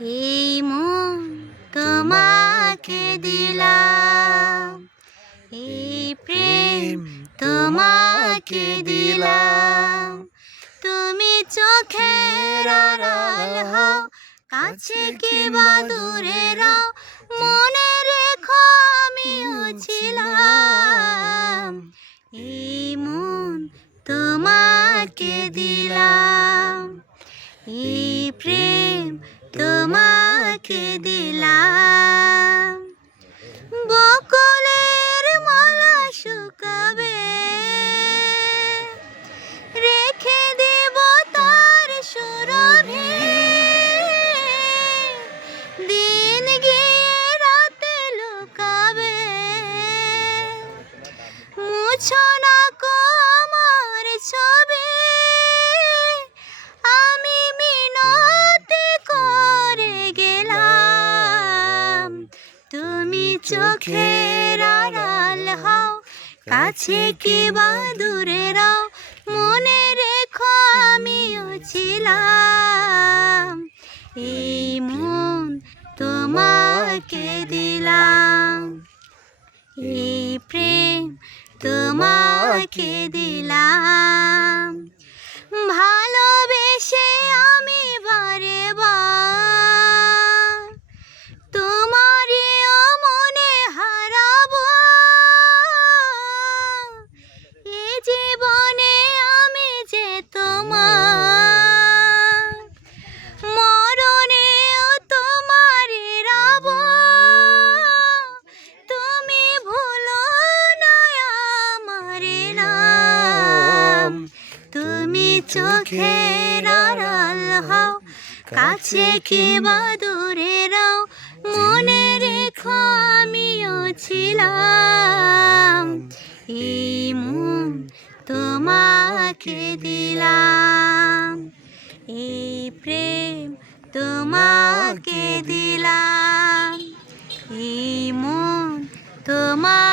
এই মন তোমাকে দিলাম, এই প্রেম তোমাকে দিলাম। তুমি চোখের আড়াল হও, কাছে কিংবা দূরে রও, মনে রেখো আমিও ছিলাম। এই মন তোমাকে দিলাম, এই প্রেম তোমাকে দিলাম। বকুলের মালা শুকাবে, রেখে দেব তার সুরভি। দিন গিয়ে রাতে লুকাবে, মুছো না কো আমার ছবি। আমি মিনতি করে গেলাম, তুমি চোখের আড়াল হও, কাছে কিংবা দূরে রও, মনে রেখো আমিও ছিলাম। এই মন তোমাকে দিলাম, এই প্রেম তোমাকে দিলাম। ভালোবেসে আমি বারে বার তোমারও মনে হারাবো। এই জীবনে আমি যে তোমার, মরণেও তোমারই রব। তুমি ভুলো না আমার নাম, তুমি চোখের আড়াল হও, কাছে কিংবা দূরে রও, মনে রেখো আমিও ছিলাম। এই মন তোমাকে দিলাম, এই প্রেম তোমাকে দিলাম। এই মন তোমাকে